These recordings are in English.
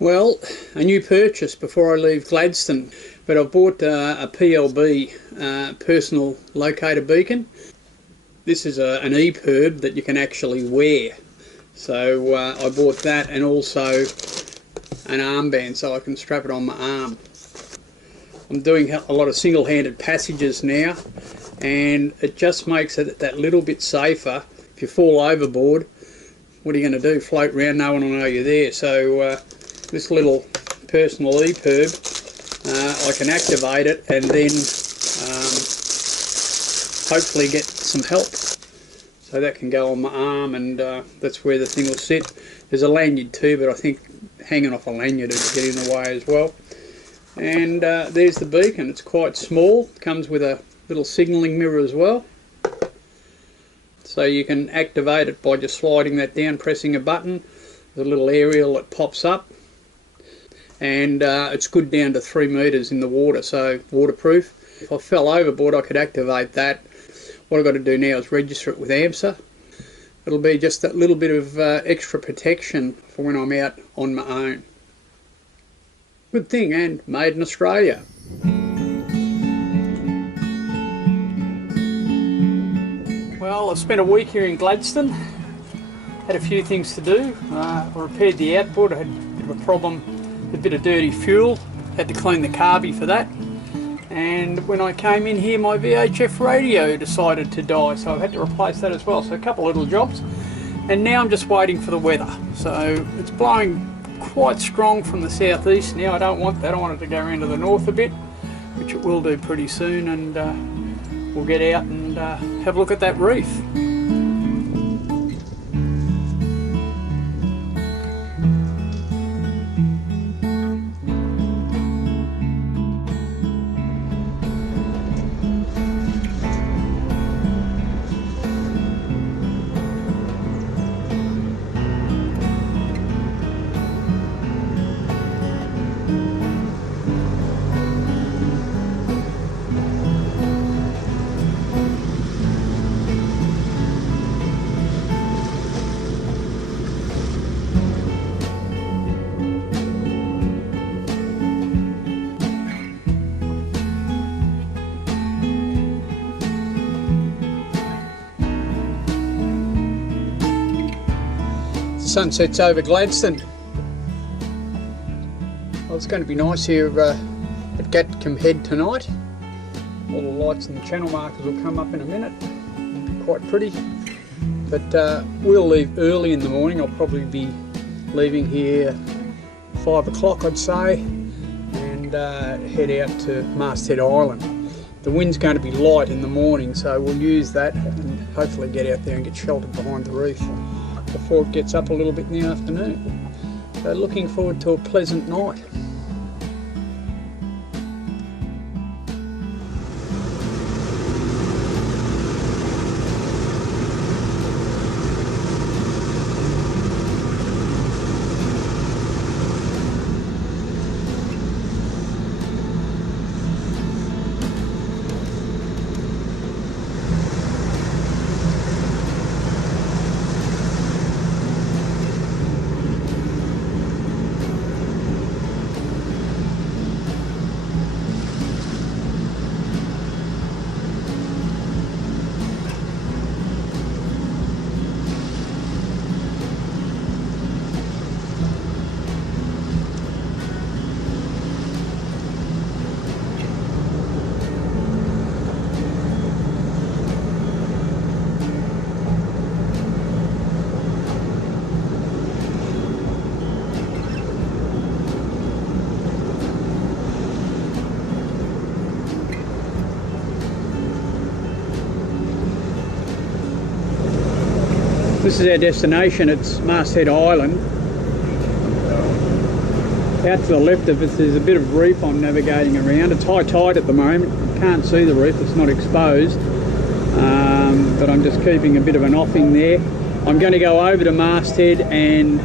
Well, a new purchase before I leave Gladstone, but I bought a PLB, personal locator beacon. This is an EPIRB that you can actually wear. So I bought that, and also an armband so I can strap it on my arm. I'm doing a lot of single-handed passages now, and it just makes it that little bit safer. If you fall overboard, what are you going to do? Float around, no one will know you're there. So this little personal EPIRB, I can activate it and then hopefully get some help. So that can go on my arm, and that's where the thing will sit. There's a lanyard too, but I think hanging off a lanyard would get in the way as well. And there's the beacon. It's quite small. It comes with a little signalling mirror as well. So you can activate it by just sliding that down, pressing a button. There's a little aerial that pops up. And it's good down to 3 metres in the water, so waterproof. If I fell overboard, I could activate that. What I've got to do now is register it with AMSA. It'll be just that little bit of extra protection for when I'm out on my own. Good thing, and made in Australia. Well, I've spent a week here in Gladstone. Had a few things to do. I repaired the outboard. I had a bit of a problem, a bit of dirty fuel. Had to clean the carby for that. And when I came in here, my VHF radio decided to die, so I've had to replace that as well. So a couple of little jobs. And now I'm just waiting for the weather. So it's blowing quite strong from the southeast now. I don't want that. I want it to go around to the north a bit, which it will do pretty soon. And we'll get out and have a look at that reef. Sunset's over Gladstone. Well, it's going to be nice here at Gatcombe Head tonight. All the lights and the channel markers will come up in a minute. It'll be quite pretty. But we'll leave early in the morning. I'll probably be leaving here 5 o'clock, I'd say, and head out to Masthead Island. The wind's going to be light in the morning, so we'll use that and hopefully get out there and get sheltered behind the reef before it gets up a little bit in the afternoon. So looking forward to a pleasant night. This is our destination. It's Masthead Island. Out to the left of us there's a bit of reef I'm navigating around. It's high tide at the moment. You can't see the reef, it's not exposed. But I'm just keeping a bit of an offing there. I'm going to go over to Masthead and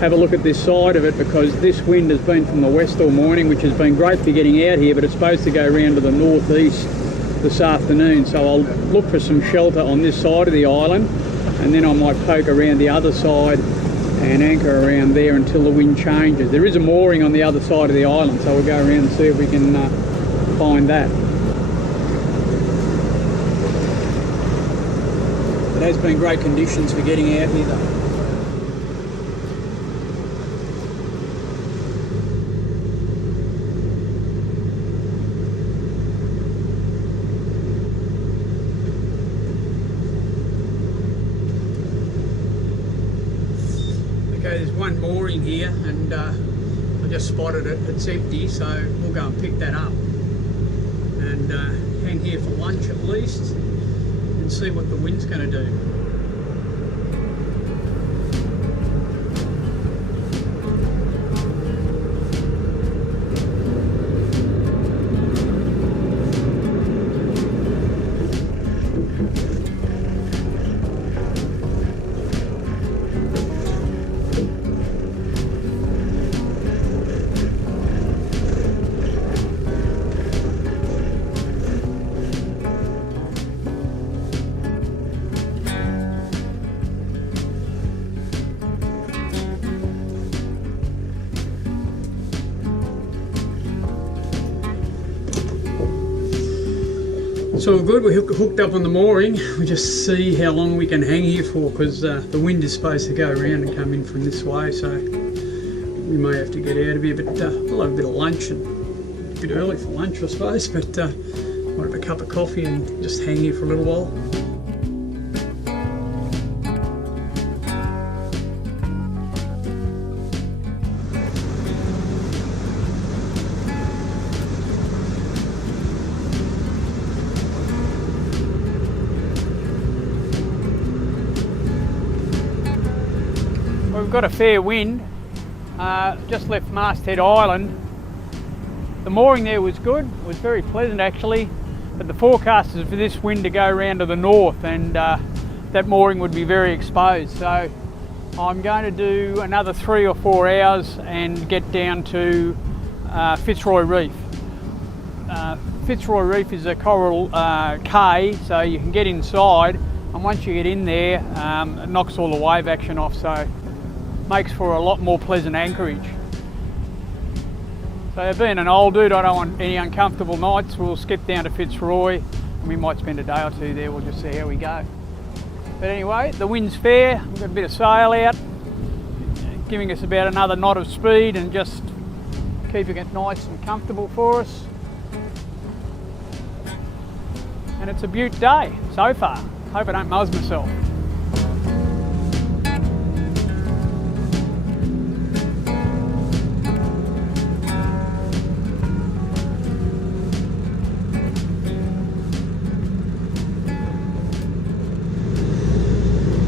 have a look at this side of it, because this wind has been from the west all morning, which has been great for getting out here, but it's supposed to go around to the northeast this afternoon. So I'll look for some shelter on this side of the island, and then I might poke around the other side and anchor around there until the wind changes. There is a mooring on the other side of the island, so we'll go around and see if we can find that. It has been great conditions for getting out here though. Okay, there's one mooring here and I just spotted it. It's empty, so we'll go and pick that up and hang here for lunch at least and see what the wind's going to do. So good, we're hooked up on the mooring. We just see how long we can hang here for, because the wind is supposed to go around and come in from this way, so we may have to get out of here. But we'll have a bit of lunch, and a bit early for lunch I suppose, but might have a cup of coffee and just hang here for a little while. We've got a fair wind, just left Masthead Island. The mooring there was good, it was very pleasant actually, but the forecast is for this wind to go around to the north and that mooring would be very exposed. So I'm going to do another 3 or 4 hours and get down to Fitzroy Reef. Fitzroy Reef is a coral cay, so you can get inside, and once you get in there it knocks all the wave action off, so makes for a lot more pleasant anchorage. So being an old dude, I don't want any uncomfortable nights. We'll skip down to Fitzroy and we might spend a day or two there. We'll just see how we go. But anyway, the wind's fair. We've got a bit of sail out, giving us about another knot of speed and just keeping it nice and comfortable for us. And it's a beaut day so far. Hope I don't muzz myself.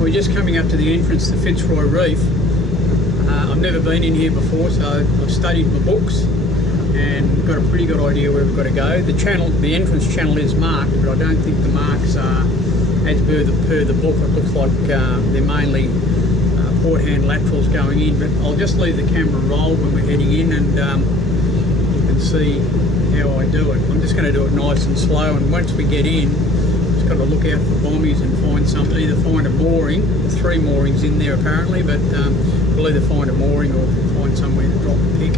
We're just coming up to the entrance to Fitzroy Reef. I've never been in here before, so I've studied my books and got a pretty good idea where we've got to go. The entrance channel is marked, but I don't think the marks are as per the book. It looks like they're mainly port hand laterals going in, but I'll just leave the camera roll when we're heading in and you can see how I do it. I'm just going to do it nice and slow, and once we get in, got to look out for bombies and find something, either find a mooring. There's 3 moorings in there apparently, but we'll either find a mooring or find somewhere to drop a pick.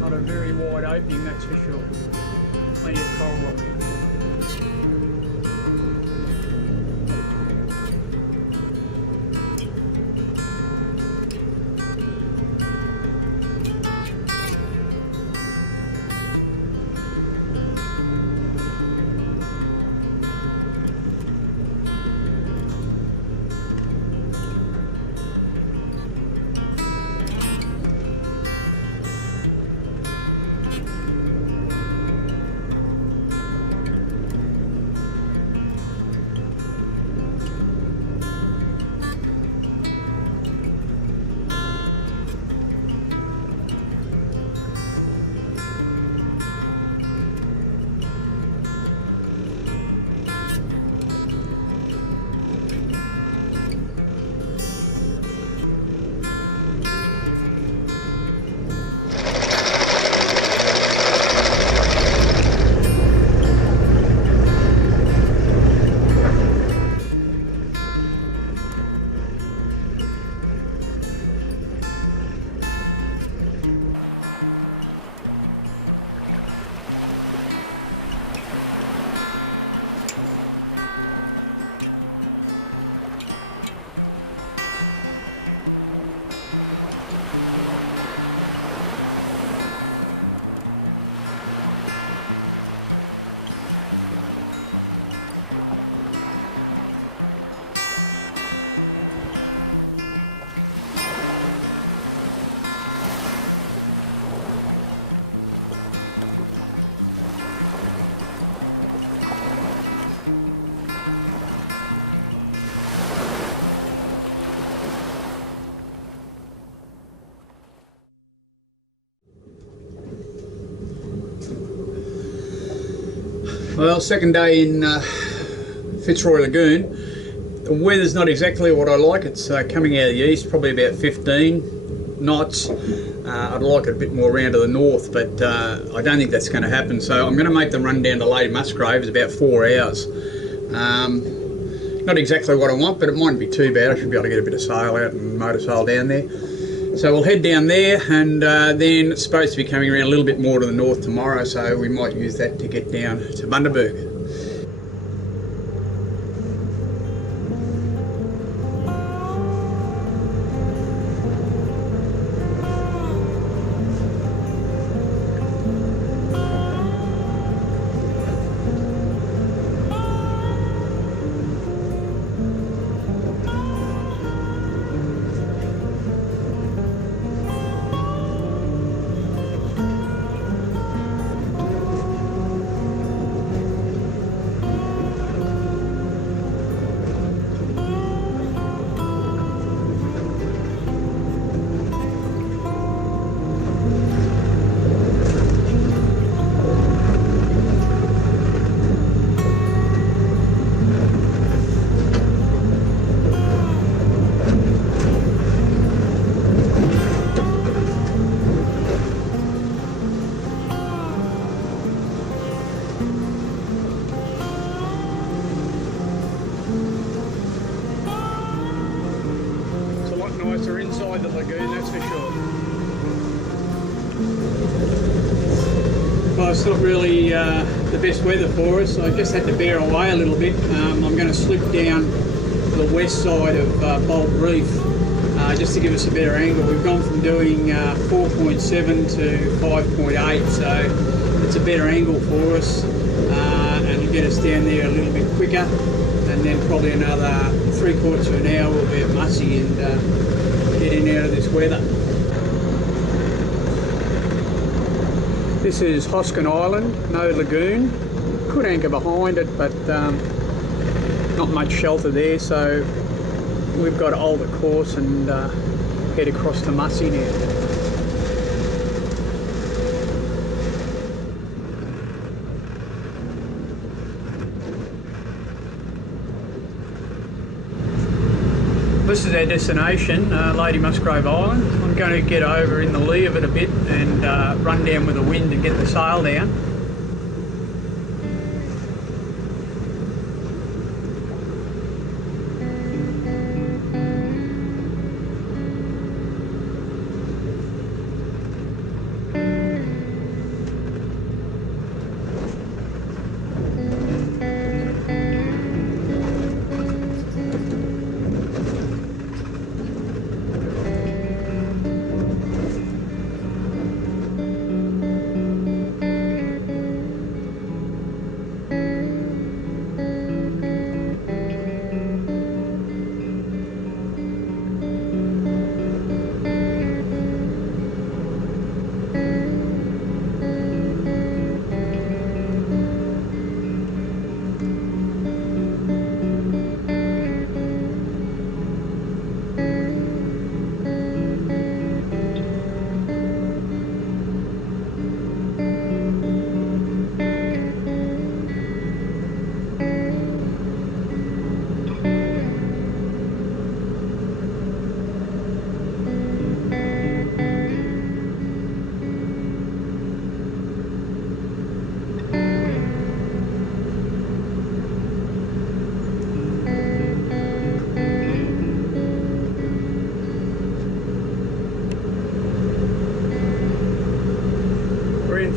Not a very wide opening, that's for sure. Plenty of coral rock. Well, second day in Fitzroy Lagoon. The weather's not exactly what I like. It's coming out of the east, probably about 15 knots. I'd like it a bit more around to the north, but I don't think that's going to happen. So I'm going to make the run down to Lady Musgrave. It's about 4 hours. Not exactly what I want, but it mightn't be too bad. I should be able to get a bit of sail out and motor sail down there. So we'll head down there, and then it's supposed to be coming around a little bit more to the north tomorrow, so we might use that to get down to Bundaberg. Nicer inside the lagoon, that's for sure. Well, it's not really the best weather for us. I just had to bear away a little bit. I'm going to slip down the west side of Reef just to give us a better angle. We've gone from doing 4.7 to 5.8, so it's a better angle for us and it'll get us down there a little bit quicker, and then probably another 3/4 of an hour we'll be at Mussy and get in out of this weather. This is Hoskin Island, no lagoon. Could anchor behind it, but not much shelter there, so we've got to alter course and head across to Mussy now. This is our destination, Lady Musgrave Island. I'm going to get over in the lee of it a bit and run down with the wind and get the sail down.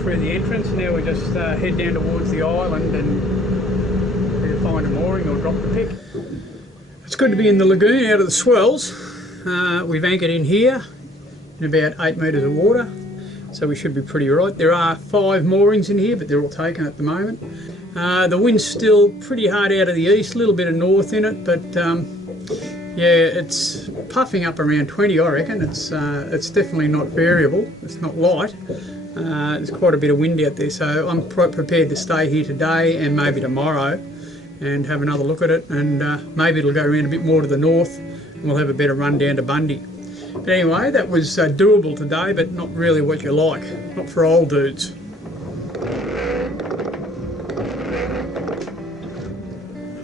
Through the entrance. Now we just head down towards the island and either find a mooring or drop the pick. It's good to be in the lagoon out of the swells. We've anchored in here in about 8 metres of water, so we should be pretty right. There are 5 moorings in here, but they're all taken at the moment. The wind's still pretty hard out of the east, a little bit of north in it, but yeah, it's puffing up around 20, I reckon. It's definitely not variable, it's not light. There's quite a bit of wind out there, so I'm prepared to stay here today and maybe tomorrow and have another look at it, and maybe it'll go around a bit more to the north and we'll have a better run down to Bundy. But anyway, that was doable today, but not really what you like, not for old dudes.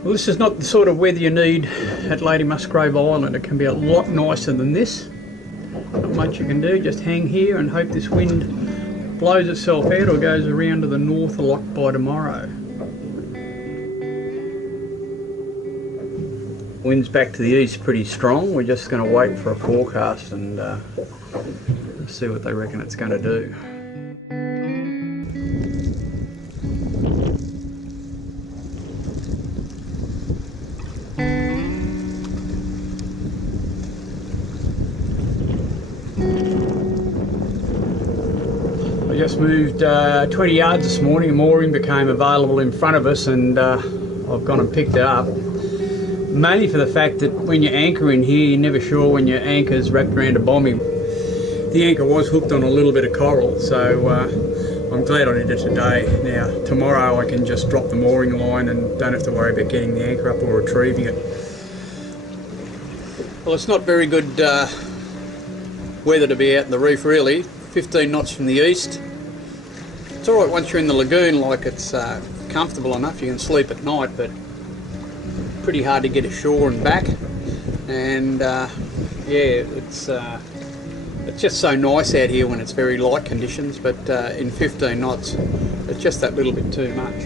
Well, this is not the sort of weather you need at Lady Musgrave Island. It can be a lot nicer than this. Not much you can do, just hang here and hope this wind blows itself out or goes around to the north a lot by tomorrow. Wind's back to the east pretty strong. We're just going to wait for a forecast and see what they reckon it's going to do. I just moved 20 yards this morning. A mooring became available in front of us and I've gone and picked it up. Mainly for the fact that when you anchor in here, you're never sure when your anchor's wrapped around a bombing. The anchor was hooked on a little bit of coral, so I'm glad I did it today. Now, tomorrow I can just drop the mooring line and don't have to worry about getting the anchor up or retrieving it. Well, it's not very good weather to be out in the reef, really. 15 knots from the east. It's alright once you're in the lagoon, like it's comfortable enough, you can sleep at night, but pretty hard to get ashore and back. And yeah, it's just so nice out here when it's very light conditions, but in 15 knots it's just that little bit too much.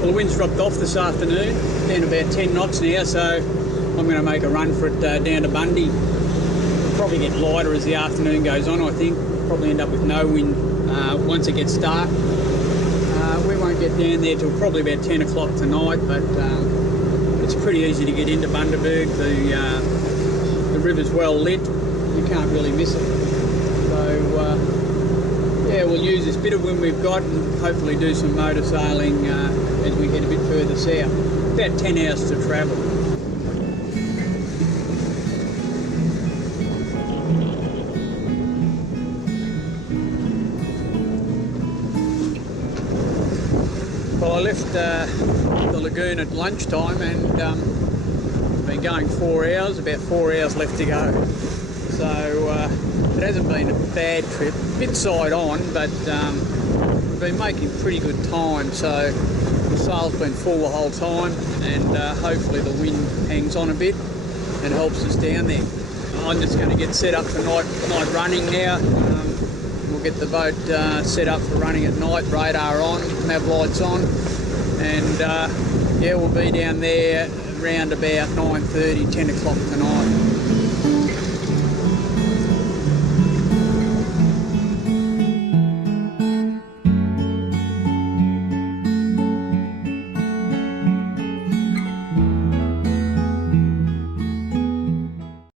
The wind's dropped off this afternoon, down about 10 knots now, so I'm going to make a run for it down to Bundy. It'll probably get lighter as the afternoon goes on, I think. Probably end up with no wind once it gets dark. We won't get down there till probably about 10 o'clock tonight, but it's pretty easy to get into Bundaberg. The river's well lit, you can't really miss it. So yeah, we'll use this bit of wind we've got and hopefully do some motor sailing as we head a bit further south. About 10 hours to travel. Well, I left the lagoon at lunchtime and been going 4 hours, about 4 hours left to go. So it hasn't been a bad trip, a bit side on, but we've been making pretty good time. So the sail's been full the whole time, and hopefully the wind hangs on a bit and helps us down there. I'm just going to get set up for night running now. We'll get the boat set up for running at night, radar on, nav lights on, and yeah, we'll be down there around about 9:30, 10 o'clock tonight.